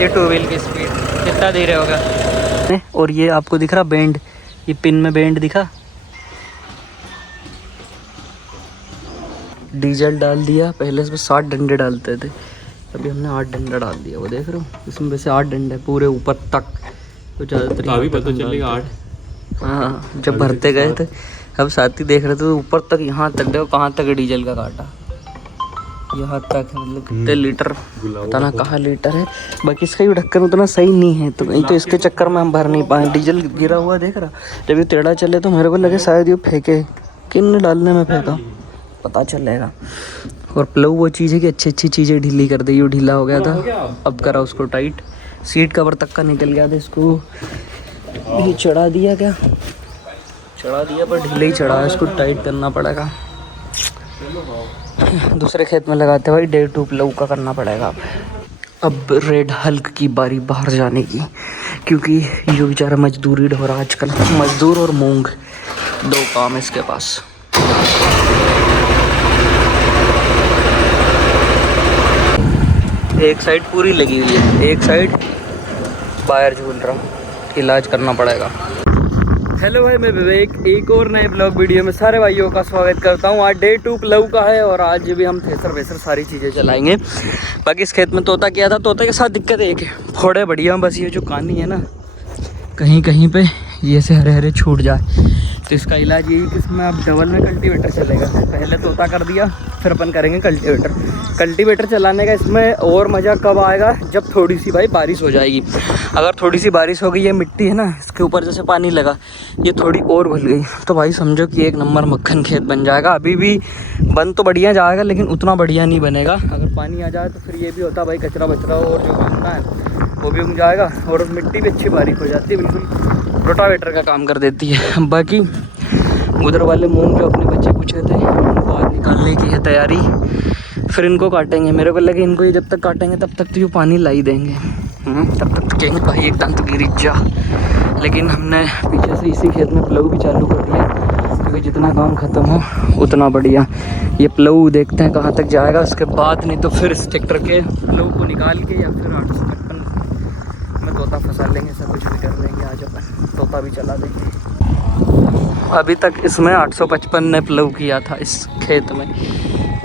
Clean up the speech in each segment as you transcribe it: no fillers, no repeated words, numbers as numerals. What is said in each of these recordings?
ये two wheel की speed कितना धीरे होगा। और ये आपको दिख रहा बैंड, ये पिन में बैंड दिखा, डीजल डाल दिया। पहले इसमें 60 डंडे डालते थे, अभी हमने 8 डंडा डाल दिया। वो देख रहे हो, इसमें वैसे 8 डंडे पूरे ऊपर तक, तो ज़्यादातर अभी पता चलेगा 8। हाँ, जब भरते गए थे अब साथी देख रहे थे तो ऊपर तक, यहाँ तक देखो कहाँ तक डीजल का काटा, यहाँ तक है। मतलब कितने लीटर पता ना कहाँ लीटर है। बाकी इसका भी ढक्कन उतना सही नहीं है, तो नहीं तो इसके चक्कर में हम भर नहीं पाए। डीजल गिरा हुआ देख रहा, जब ये टेढ़ा चले तो मेरे को लगे शायद ये फेंके, किन डालने में फेंका पता चलेगा। और प्लव वो चीज़ है कि अच्छी अच्छी चीज़ें ढीली कर दी। ये ढीला हो गया था, अब करा उसको टाइट। सीट कवर तक का निकल गया था, इसको ये चढ़ा दिया, क्या चढ़ा दिया पर ढीले ही चढ़ा है, इसको टाइट करना पड़ेगा। दूसरे खेत में लगाते भाई, 1.5 टूप लऊ का करना पड़ेगा। अब रेड हल्क की बारी बाहर जाने की, क्योंकि ये बेचारा मजदूरी ढो रहा आजकल। मजदूर और मूंग, 2 काम इसके पास। एक साइड पूरी लगी हुई है, एक साइड बाहर झूल रहा, इलाज करना पड़ेगा। हेलो भाई, मैं विवेक, एक और नए ब्लॉग वीडियो में सारे भाइयों का स्वागत करता हूँ। आज 1.5 टूप लऊ का है और आज भी हम थ्रेसर वेसर सारी चीज़ें चलाएंगे। बाकी इस खेत में तोता किया था, तोते के साथ दिक्कत एक है, फोड़े बढ़िया, बस ये जो कानी है ना कहीं कहीं पे ये से हरे हरे छूट जाए, तो इसका इलाज यही कि इसमें अब डबल में कल्टीवेटर चलेगा। पहले तोता कर दिया, फिर अपन करेंगे कल्टीवेटर। कल्टीवेटर चलाने का इसमें और मज़ा कब आएगा, जब थोड़ी सी भाई बारिश हो जाएगी। अगर थोड़ी सी बारिश हो गई, ये मिट्टी है ना इसके ऊपर जैसे पानी लगा, ये थोड़ी और घुल गई, तो भाई समझो कि 1 नंबर मक्खन खेत बन जाएगा। अभी भी बन तो बढ़िया जाएगा, लेकिन उतना बढ़िया नहीं बनेगा। अगर पानी आ जाए तो फिर ये भी होता भाई, कचरा बचरा और जो बनना है वो भी उग जाएगा, और मिट्टी भी अच्छी बारीक हो जाती है, बिल्कुल रोटावेटर का काम कर देती है। बाकी उधर वाले मूंग जो अपने बच्चे पूछे थे, उनको आज निकालने की है तैयारी, फिर इनको काटेंगे। मेरे को लगे इनको ये जब तक काटेंगे तब तक तो ये पानी ला ही देंगे, तब तक तो कहेंगे भाई एकदम तो गिरी जा। लेकिन हमने पीछे से इसी खेत में प्लव भी चालू कर दिया, क्योंकि जितना काम ख़त्म हो उतना बढ़िया। ये प्लव देखते हैं कहाँ तक जाएगा, उसके बाद नहीं तो फिर इस ट्रैक्टर के प्लव को निकाल के या फिर 855 में तोता फंसा लेंगे, सब कुछ भी कर लेंगे। आज अपन तोता भी चला देंगे। अभी तक इसमें 855 ने प्लव किया था इस खेत में,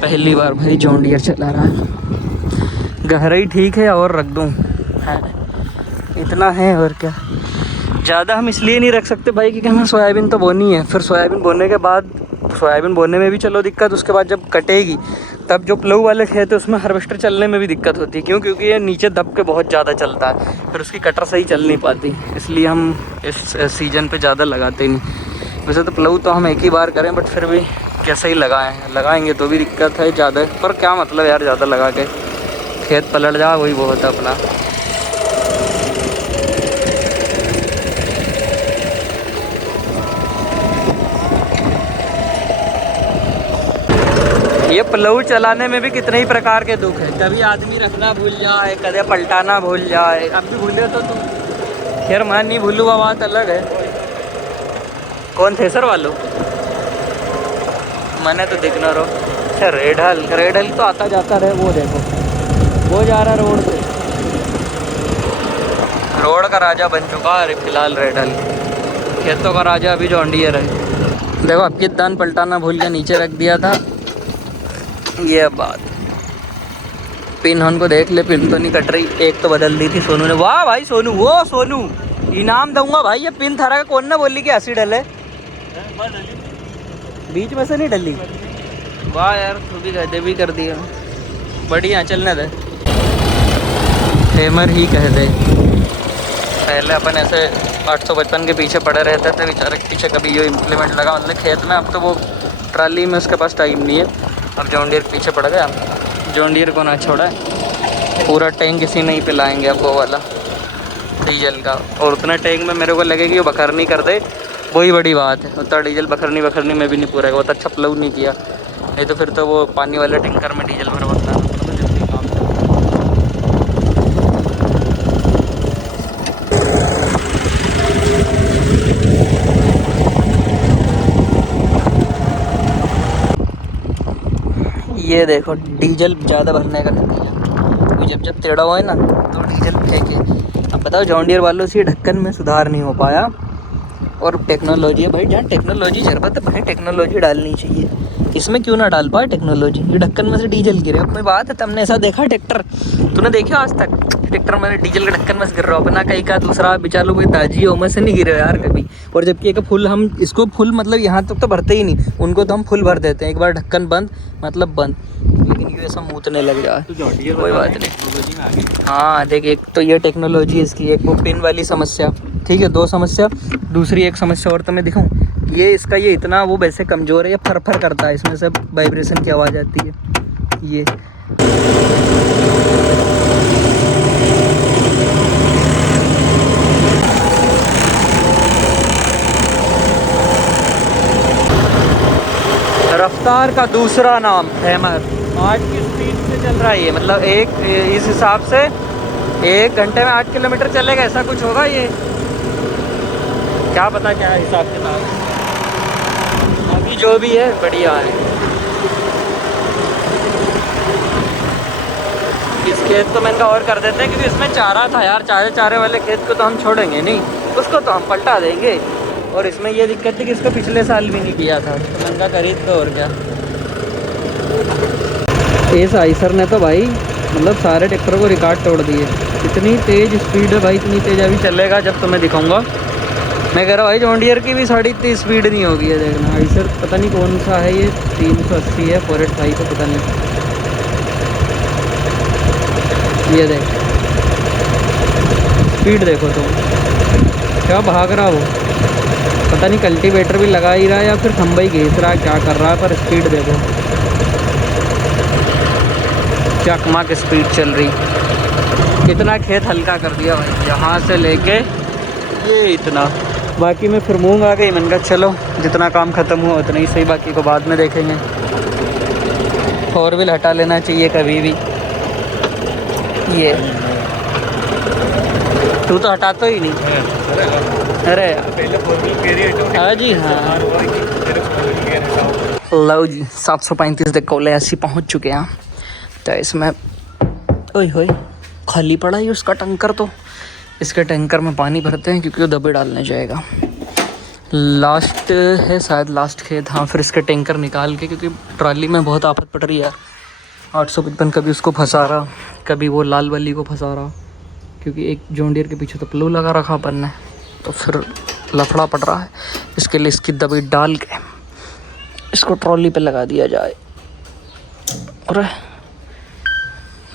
पहली बार भाई जॉन डियर चला रहा है। गहराई ठीक है और रख दूँ, इतना है और क्या। ज़्यादा हम इसलिए नहीं रख सकते भाई क्योंकि हमें सोयाबीन तो बोनी है, फिर सोयाबीन बोने के बाद, सोयाबीन बोने में भी चलो दिक्कत, उसके बाद जब कटेगी तब जो प्लव वाले खेत है उसमें हार्वेस्टर चलने में भी दिक्कत होती है। क्यों? क्योंकि ये नीचे दब के बहुत ज़्यादा चलता है, फिर उसकी कटर सही चल नहीं पाती, इसलिए हम इस सीजन पे ज़्यादा लगाते ही नहीं। वैसे तो प्लव तो हम एक ही बार करें, बट फिर भी कैसे ही लगाएंगे तो भी दिक्कत है ज़्यादा। पर क्या मतलब यार, ज़्यादा लगा के खेत पलट जा, वही बहुत है अपना। ये प्लव चलाने में भी कितने ही प्रकार के दुख है। कभी आदमी रखना भूल जाए, कभी पलटाना भूल जाए। अब भी भूले तो तू, खैर मैं नहीं भूलूँगा, बात अलग है। कौन थ्रेसर वालों, मैंने तो देखना रहो। अच्छा रेड हल तो आता जाता रहे, वो देखो वो जा रहा रोड पे, रोड का राजा बन चुका है फिलहाल रेड हल। खेतों का राजा अभी जॉन डियर है। देखो अब दान पलटाना भूल के नीचे रख दिया था, ये बात। पिन हन को देख ले, पिन तो नहीं कट रही, एक तो बदल दी थी सोनू ने। वाह भाई सोनू, वो सोनू इनाम दूंगा भाई। ये पिन थारा का कौन ना बोली कि ऐसी डले, बीच में से नहीं डली। वाह यार, तू भी गधे भी कर दिया, बढ़िया। चलने दे, हेमर ही कह दे। पहले अपन ऐसे 855 के पीछे पड़े रहते थे, बेचारे के पीछे कभी ये इम्प्लीमेंट लगा मतलब खेत में। अब तो वो ट्राली में उसके पास टाइम नहीं है, अब जॉन डियर के पीछे पड़ गया। जॉन डियर को ना छोड़ा है, पूरा टैंक इसी में ही पिलाएंगे अब वो वाला डीजल का। और उतना टैंक में मेरे को लगे कि वो बखरनी कर दे, वही बड़ी बात है। उतना डीजल बखरनी में भी नहीं पूरा, बहुत अच्छा प्लव नहीं किया, नहीं तो फिर तो वो पानी वाले टैंकर में डीजल भरवाता है। तो जल्दी काम ये देखो डीजल ज़्यादा भरने का नतीजा, जब टेढ़ा हुआ है ना तो डीजल फेंके। अब बताओ जॉन डियर वालों से ढक्कन में सुधार नहीं हो पाया। और टेक्नोलॉजी है भाई, जहाँ टेक्नोलॉजी ज़रूरत है भाई टेक्नोलॉजी डालनी चाहिए। इसमें क्यों ना डाल पाए टेक्नोलॉजी? ये ढक्कन में से डीजल गिरे, अब कोई बात है? तुमने ऐसा देखा ट्रैक्टर? तूने देखा आज तक ट्रैक्टर में डीजल का ढक्कन में से गिर रहा हो? अपना कहीं का दूसरा बेचारों कोई ताजी हो में से नहीं गिरे यार कभी। और जबकि एक फुल हम इसको फुल मतलब यहाँ तक तो भरते ही नहीं, उनको तो हम फुल भर देते हैं। एक बार ढक्कन बंद मतलब बंद, लेकिन ये ऐसा मूतने लग जाए कोई बात नहीं। हाँ देख, एक तो ये टेक्नोलॉजी इसकी, एक वो पिन वाली समस्या, ठीक है 2 समस्या। दूसरी एक समस्या और तुम्हें दिखाऊं, ये इसका ये इतना वो वैसे कमज़ोर है, ये फर फर करता है, इसमें से वाइब्रेशन की आवाज़ आती है। ये रफ्तार का दूसरा नाम हैमर। 8 की स्पीड से चल रहा है ये, मतलब एक इस हिसाब से 1 घंटे में 8 किलोमीटर चलेगा, ऐसा कुछ होगा ये। क्या पता क्या हिसाब किताब, अभी जो भी है बढ़िया है। इस खेत को मैंने कहा और कर देते हैं, क्योंकि इसमें चारा था यार, चारे वाले खेत को तो हम छोड़ेंगे नहीं, उसको तो हम पलटा देंगे। और इसमें ये दिक्कत थी कि इसको पिछले साल भी नहीं किया था, तो मैंने कहा खरीद दो और क्या। इस आइसर ने तो भाई मतलब सारे ट्रैक्टर को रिकॉर्ड तोड़ दिए। इतनी तेज़ स्पीड है भाई, इतनी तेज़ अभी चलेगा जब तुम्हें दिखाऊंगा। मैं कह रहा भाई जॉन डियर की भी साड़ी इतनी स्पीड नहीं होगी है। देखना आइसर पता नहीं कौन सा है ये, 380 है 485 को पता नहीं। ये देख स्पीड देखो तुम, क्या भाग रहा वो, पता नहीं कल्टीवेटर भी लगा ही रहा है या फिर खंबा ही घिस रहा है, क्या कर रहा है, पर स्पीड देखो क्या कमा के स्पीड चल रही। कितना खेत हल्का कर दिया भाई, यहाँ से लेके ये इतना। बाकी मैं फिर मूंग आ गई, मैंने कहा चलो जितना काम ख़त्म हुआ उतना ही सही, बाकी को बाद में देखेंगे। 4 व्हील हटा लेना चाहिए कभी भी। ये तू तो हटाता ही नहीं। अरे हाँ जी हाँ, लो जी 735 देखो ले ऐसी पहुँच चुके हैं। तो इसमें ओए होए खाली पड़ा ही उसका टैंकर, तो इसके टैंकर में पानी भरते हैं क्योंकि वो दबे डालने जाएगा। लास्ट है शायद, लास्ट खेत। हाँ फिर इसके टैंकर निकाल के, क्योंकि ट्रॉली में बहुत आफत पड़ रही है। 855 कभी उसको फंसा रहा, कभी वो लाल वाली को फंसा रहा, क्योंकि एक जॉन डियर के पीछे तो प्लो लगा रखा अपन ने, तो फिर लफड़ा पड़ रहा है। इसके लिए इसकी दबी डाल के इसको ट्रॉली पे लगा दिया जाए। और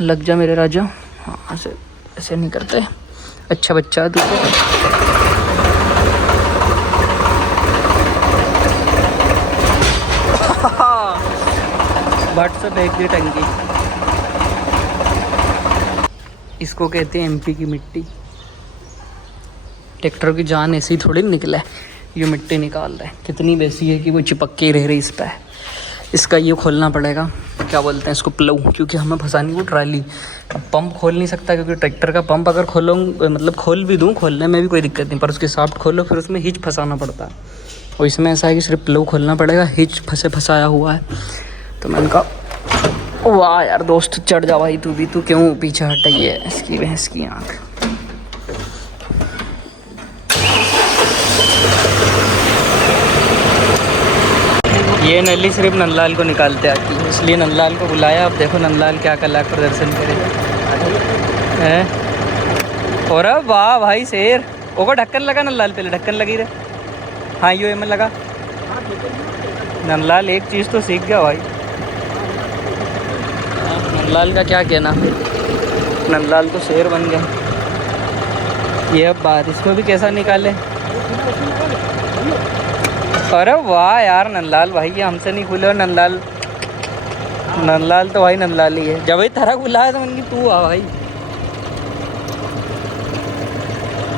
लग जा मेरे राजा। हाँ ऐसे ऐसे नहीं करते, अच्छा बच्चा है तू तो। बट से फेंक दी टंकी। इसको कहते हैं एमपी की मिट्टी। ट्रैक्टर की जान ऐसी ही थोड़ी निकला है, ये मिट्टी निकाल रहा है। कितनी वैसी है कि वो चिपक के रह रही इस पर। इसका ये खोलना पड़ेगा, क्या बोलते हैं इसको, प्लव, क्योंकि हमें फंसानी वो ट्राली। अब पंप खोल नहीं सकता, क्योंकि ट्रैक्टर का पंप अगर खोलूँ मतलब खोल भी दूँ, खोलने में भी कोई दिक्कत नहीं, पर उसके साफ्ट खोलो फिर उसमें हिच फंसाना पड़ता है। और इसमें ऐसा है कि सिर्फ प्लव खोलना पड़ेगा, हिच फंसाया हुआ है। तो मैंने कहा वाह यार दोस्त चढ़ जा भाई तू भी, तू क्यों पीछे हटाई है इसकी भैंस की आँख। ये नली सिर्फ नंदलाल को निकालते आती है, इसलिए नंदलाल को बुलाया। अब देखो नंदलाल क्या कला प्रदर्शन करेगा है। और अब वाह भाई शेर, ओको ढक्कन लगा नंदलाल, पहले ढक्कन लगी रहे। हाँ यो में लगा। नंदलाल एक चीज़ तो सीख गया भाई। नंदलाल का क्या कहना, नंदलाल तो शेर बन गया। ये अब बारिश को भी कैसा निकाले। अरे वाह यार नंदलाल भाई, ये हमसे नहीं खुले। और नंदलाल तो भाई नंदलाल ही है। जब ही तरह बुलाया तो मैंने तू आ भाई।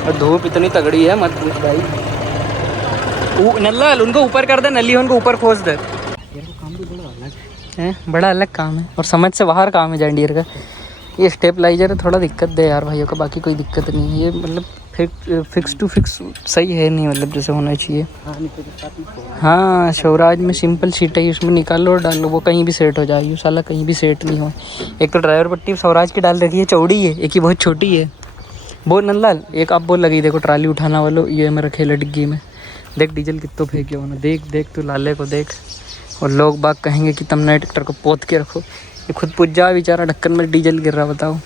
और धूप इतनी तगड़ी है मत पूछ भाई। नंदलाल उनको ऊपर कर दे, नली उनको ऊपर खोस दे। यार काम भी बड़ा अलग है, बड़ा अलग काम है और समझ से बाहर काम है जॉन डियर का। ये स्टेबलाइजर थोड़ा दिक्कत दे यार भाइयों का, बाकी कोई दिक्कत नहीं है। ये मतलब फिक्स टू फिक्स सही है नहीं, मतलब जैसे होना चाहिए। हाँ स्वराज में सिंपल सीट है, उसमें निकालो और डालो, वो कहीं भी सेट हो जाएगी। साला कहीं भी सेट नहीं हो। एक तो ड्राइवर पट्टी स्वराज की डाल रखी है, चौड़ी है, एक ही बहुत छोटी है। बोल नंदलाल, एक आप बोल लगी, देखो ट्राली उठाना वालों, ये में रखे डिग्गी में, देख डीजल कितो फेंके हो ना, देख देख तू लाले को देख। और लोग बाग कहेंगे कि तुम नए ट्रैक्टर को पोत के रखो, ये खुद पुज जा बेचारा, ढक्कन में डीजल गिर रहा, बताओ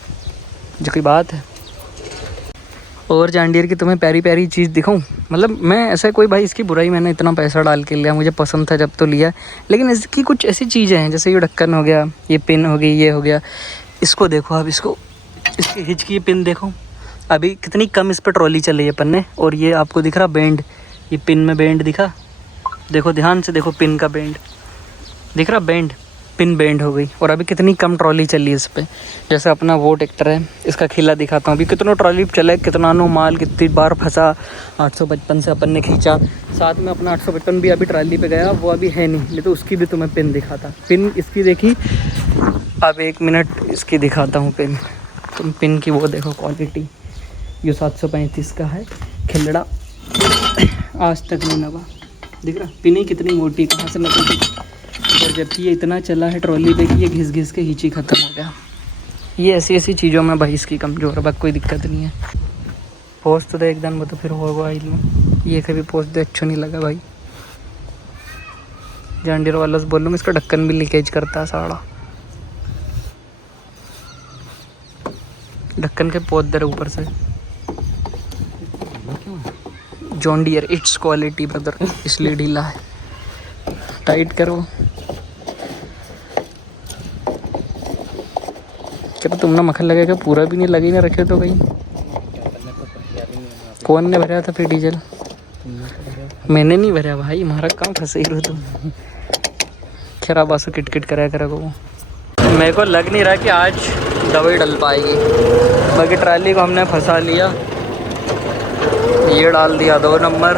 जो कोई बात है। और जॉन्डियर की तुम्हें प्यारी प्यारी चीज़ दिखाऊं, मतलब मैं ऐसा कोई भाई इसकी बुराई, मैंने इतना पैसा डाल के लिया, मुझे पसंद था जब तो लिया, लेकिन इसकी कुछ ऐसी चीज़ें हैं, जैसे ये ढक्कन हो गया, ये पिन हो गई, ये हो गया। इसको देखो अब, इसको इसकी हिच की पिन देखो, अभी कितनी कम इस पर ट्रॉली चली है पन्ने। और ये आपको दिख रहा बैंड, ये पिन में बैंड दिखा, देखो ध्यान से देखो, पिन का बैंड दिख रहा, बैंड पिन बैंड हो गई। और अभी कितनी कम ट्रॉली चली इस पर, जैसे अपना वो ट्रैक्टर है, इसका खिला दिखाता हूँ, अभी कितना ट्रॉली चले, कितना नो माल, कितनी बार फंसा। 855 से अपन ने खींचा, साथ में अपना 855 भी अभी ट्रॉली पे गया, वो अभी है नहीं तो उसकी भी तुम्हें पिन दिखाता। पिन इसकी देखी, अब 1 मिनट इसकी दिखाता हूँ पिन, तुम पिन की वो देखो क्वालिटी। ये 735 का है, खिलड़ा आज तक नहीं लगा, दिख रहा पिनी कितनी मोटी, कहाँ से निकलती। और जबकि ये इतना चला है ट्रॉली पे कि ये घिस घिस के हिची ख़त्म हो गया। ये ऐसी ऐसी चीज़ों में भाई इसकी कमज़ोर है, बाकी कोई दिक्कत नहीं है। पोस्ट तो दे एकदम, वो तो फिर होगा आइल में, ये कभी पोस्ट दे अच्छा नहीं लगा भाई। जॉन्डियर वाला से बोलूँ, इसका ढक्कन भी लीकेज करता है साड़ा, ढक्कन के पोत दे ऊपर से। जॉन्डियर इट्स क्वालिटी ब्रदर, इसलिए ढीला है, टाइट करो। क्या तुम ना मक्खन लगेगा, पूरा भी नहीं लगे ना रखे तो कहीं। कौन ने भरा था फिर डीजल? मैंने नहीं भरा भाई, हमारा काम फंसे ही रहो तुम। खैर बासु किटकिट कराया करो। मेरे को लग नहीं रहा कि आज दवाई डल पाएगी, बाकी ट्राली को हमने फंसा लिया, ये डाल दिया 2 नंबर,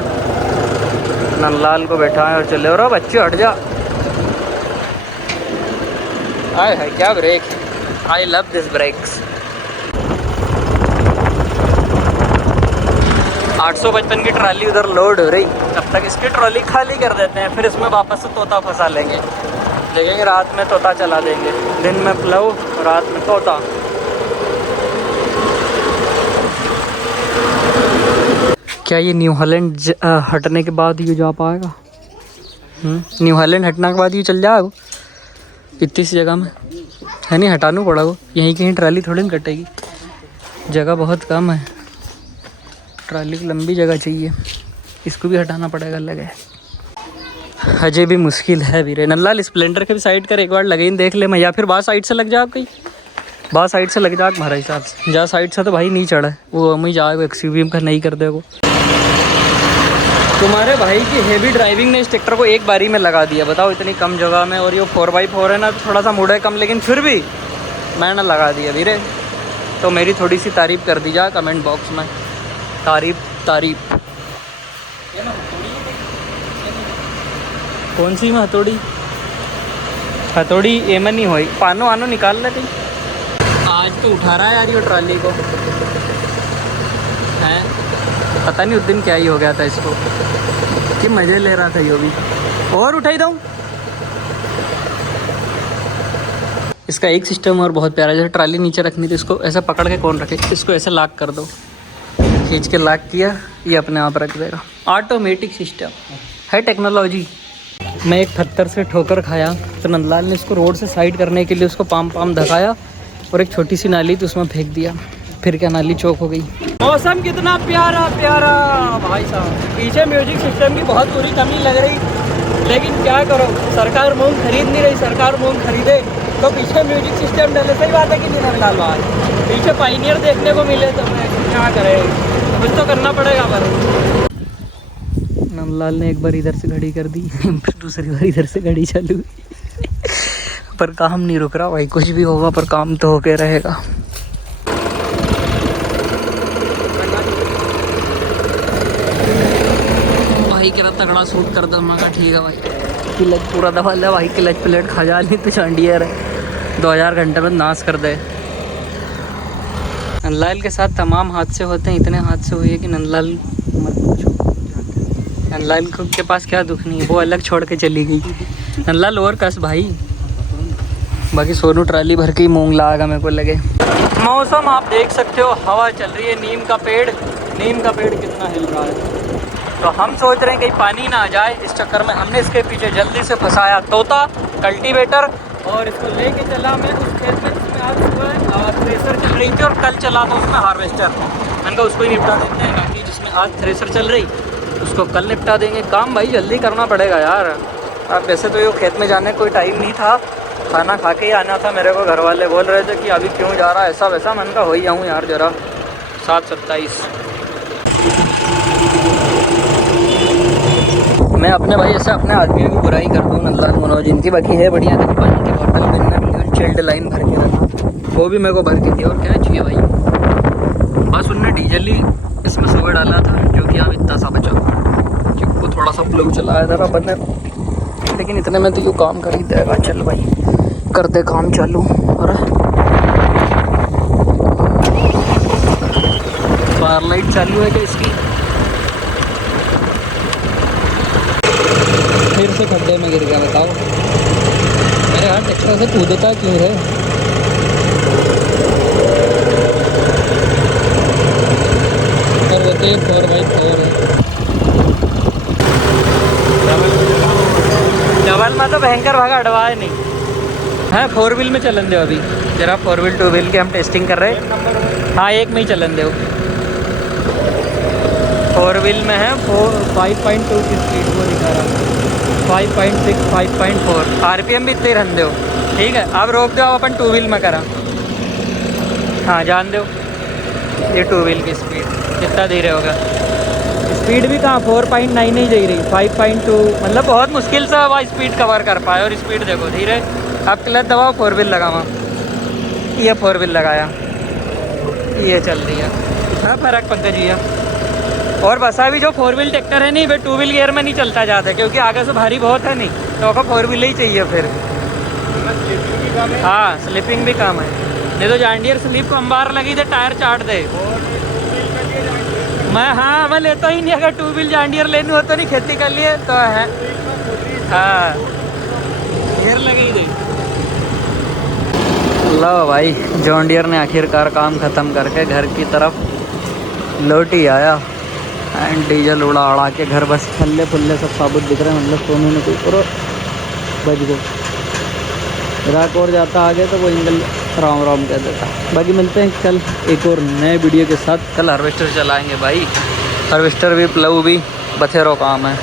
नंदलाल को बैठाएं और चले। और बच्चे हट जा, आए है क्या break, I love this breaks. 855 की ट्राली उधर लोड हो रही, तब तक इसकी ट्रॉली खाली कर देते हैं, फिर इसमें वापस से तोता फंसा लेंगे। देखेंगे रात में तोता चला देंगे, दिन में प्लव, रात में तोता। क्या ये न्यू हॉलैंड हटने के बाद ये जा पाएगा? न्यू हॉलैंड हटने के बाद ये चल जाएगा इतनी सी जगह में, है नहीं, हटाना पड़ा वो, यहीं कहीं ट्राली थोड़ी ना कटेगी, जगह बहुत कम है, ट्राली की लंबी जगह चाहिए, इसको भी हटाना पड़ेगा। लगे अजय भी मुश्किल है वीरे। नंदलाल स्प्लेंडर के भी साइड कर एक बार लगे देख ले मैं, या फिर बाहर साइड से लग जा, कहीं बाहर साइड से लग जा हमारे हिसाब से, जा साइड से तो भाई नहीं चढ़ा वो, हम ही जाएगा एक्सयूवी का नहीं कर देगा। तुम्हारे भाई की हेवी ड्राइविंग ने इस ट्रैक्टर को एक बारी में लगा दिया, बताओ इतनी कम जगह में। और ये 4x4 है ना, तो थोड़ा सा मूड है कम, लेकिन फिर भी मैंने लगा दिया वीरे। तो मेरी थोड़ी सी तारीफ़ कर दी जा कमेंट बॉक्स में, तारीफ। कौन सी में हथौड़ी? हथौड़ी एमन नहीं हुई, पानो आनो निकाल ले कहीं। आज तो उठा रहा है यार ये ट्राली को, हैं पता नहीं उस दिन क्या ही हो गया था इसको, कि मज़े ले रहा था ये भी। और उठाई दूँ इसका एक सिस्टम और बहुत प्यारा, जैसे ट्राली नीचे रखनी थी, इसको ऐसा पकड़ के कौन रखे, इसको ऐसे लॉक कर दो, खींच के लॉक किया, ये अपने आप रख देगा। ऑटोमेटिक सिस्टम है, टेक्नोलॉजी। मैं एक पत्थर से ठोकर खाया, तो नंदलाल ने इसको रोड से साइड करने के लिए उसको पाम धकाया, और एक छोटी सी नाली थी उसमें फेंक दिया, फिर क्या नाली चौक हो गई। मौसम कितना प्यारा प्यारा भाई साहब, पीछे म्यूजिक सिस्टम की बहुत बुरी कमी लग रही, लेकिन क्या करो, सरकार मूंग खरीद नहीं रही। सरकार मूंग खरीदे तो पीछे म्यूजिक सिस्टम डाले, सही बात है कि नहीं नंदलाल भाई? पीछे पाइनियर देखने को मिले तो मैं क्या करें, कुछ तो करना पड़ेगा। पर नंदलाल ने एक बार इधर से घड़ी कर दी, फिर दूसरी बार इधर से घड़ी चालू पर काम नहीं रुक रहा भाई, कुछ भी होगा पर काम तो होके रहेगा। भाई कह रहा तगड़ा सूट कर दो, मैं कहा ठीक है भाई, क्लच पूरा दबा लिया भाई, क्लच प्लेट खा जा ली तो चांडियर है, 2000 घंटे में नाश कर दे। नंदलाल के साथ तमाम हादसे होते हैं, इतने हादसे हुए कि नंदलाल मत पूछो। नंदलाल के पास क्या दुख नहीं है, वो अलग छोड़ के चली गई। नंदलाल और कस भाई। बाकी सोनू ट्राली भर के ही मूंग लाएगा मेरे को लगे। मौसम आप देख सकते हो, हवा चल रही है, नीम का पेड़ कितना हिल रहा है। तो हम सोच रहे हैं कहीं पानी ना आ जाए, इस चक्कर में हमने इसके पीछे जल्दी से फंसाया तोता कल्टीवेटर और इसको लेके चला मैं उस खेत में जिसमें आज सुबह थ्रेसर चल रही थी और कल चला था उसमें हार्वेस्टर। मैंने कहा उसको ही निपटा देते हैं, बाकी जिसमें आज थ्रेसर चल रही उसको कल निपटा देंगे। काम भाई जल्दी करना पड़ेगा यार। अब वैसे तो ये खेत में जाने कोई टाइम नहीं था, खाना खा के ही आना था मेरे को। घर वाले बोल रहे थे कि अभी क्यों जा रहा है ऐसा वैसा। मैंने कहा हो ही आऊँ यार ज़रा। 7:27 मैं अपने भाई ऐसे अपने आदमियों की बुराई करता हूँ, नंदलाल मनोज इनकी। बाकी है बढ़िया, देखो पानी की बोतल मैंने चिल्ड लाइन भर के रखा, वो भी मेरे को भर के दिया। और क्या चाहिए भाई, बस उनने डीजल ही इसमें सुबह डाला था जो कि अब इतना सा बचा, वो थोड़ा सा फ्लो चलाया था बंदे, लेकिन इतने में तो यूँ काम कर ही देगा। चल भाई करते काम चालू। और फायर लाइट चालू है क्या इसकी? फिर से खड्डे में गिर गया, बताओ। मेरे हाथ ट्रैक्टर से कूदता क्यों है? और वो तो 4x4 है। डबल में तो भयंकर भागा अडवाए नहीं है। 4 व्हील में चलन दो अभी जरा। 4 व्हील 2 व्हील के हम टेस्टिंग कर रहे हैं। हाँ एक में ही चलन दो। 4 व्हील में है 5.2 की स्पीड वो दिखा रहा है। 5.6 5.4 आरपीएम भी इतने रहने दो। ठीक है अब रोक दो, अब अपन 2 व्हील में करा। हाँ जान दो ये 2 व्हील की स्पीड कितना धीरे होगा। स्पीड भी कहाँ 4.9 नहीं जा रही, 5.2 मतलब बहुत मुश्किल से वह स्पीड कवर कर पाए। और स्पीड देखो धीरे। अब क्लच दबाओ 4 व्हील लगावा, ये 4 व्हील लगाया, ये चल रही है। कितना फ़र्क पंकज भैया। और बस अभी जो 4 व्हील ट्रैक्टर है नहीं वे 2 व्हील गियर में नहीं चलता जाता, क्योंकि आगे से भारी बहुत है नहीं, तो आपको 4 व्हील ही चाहिए फिर। हाँ स्लिपिंग भी काम है, नहीं तो जॉन्डियर स्लिप को अंबार लगी थे टायर चाट दे। मैं लेता ही नहीं, अगर 2 व्हील जॉन्डियर लेनी हो तो नहीं खेती कर लिए तो है। हाँ गियर लगी दे। लो भाई जॉन्डियर ने आखिरकार काम ख़त्म करके घर की तरफ लौट ही आया। एंड डीजल उड़ा के घर बस छल्ले फुल्ले सब साबुत दिख रहे हैं। मतलब सोनू ने कोई और बज गो राक और जाता आगे तो वो एंगल राम राम कह देता। बाकी मिलते हैं कल एक और नए वीडियो के साथ। कल हार्वेस्टर चलाएंगे भाई, हार्वेस्टर भी प्लव भी बथेरो काम है।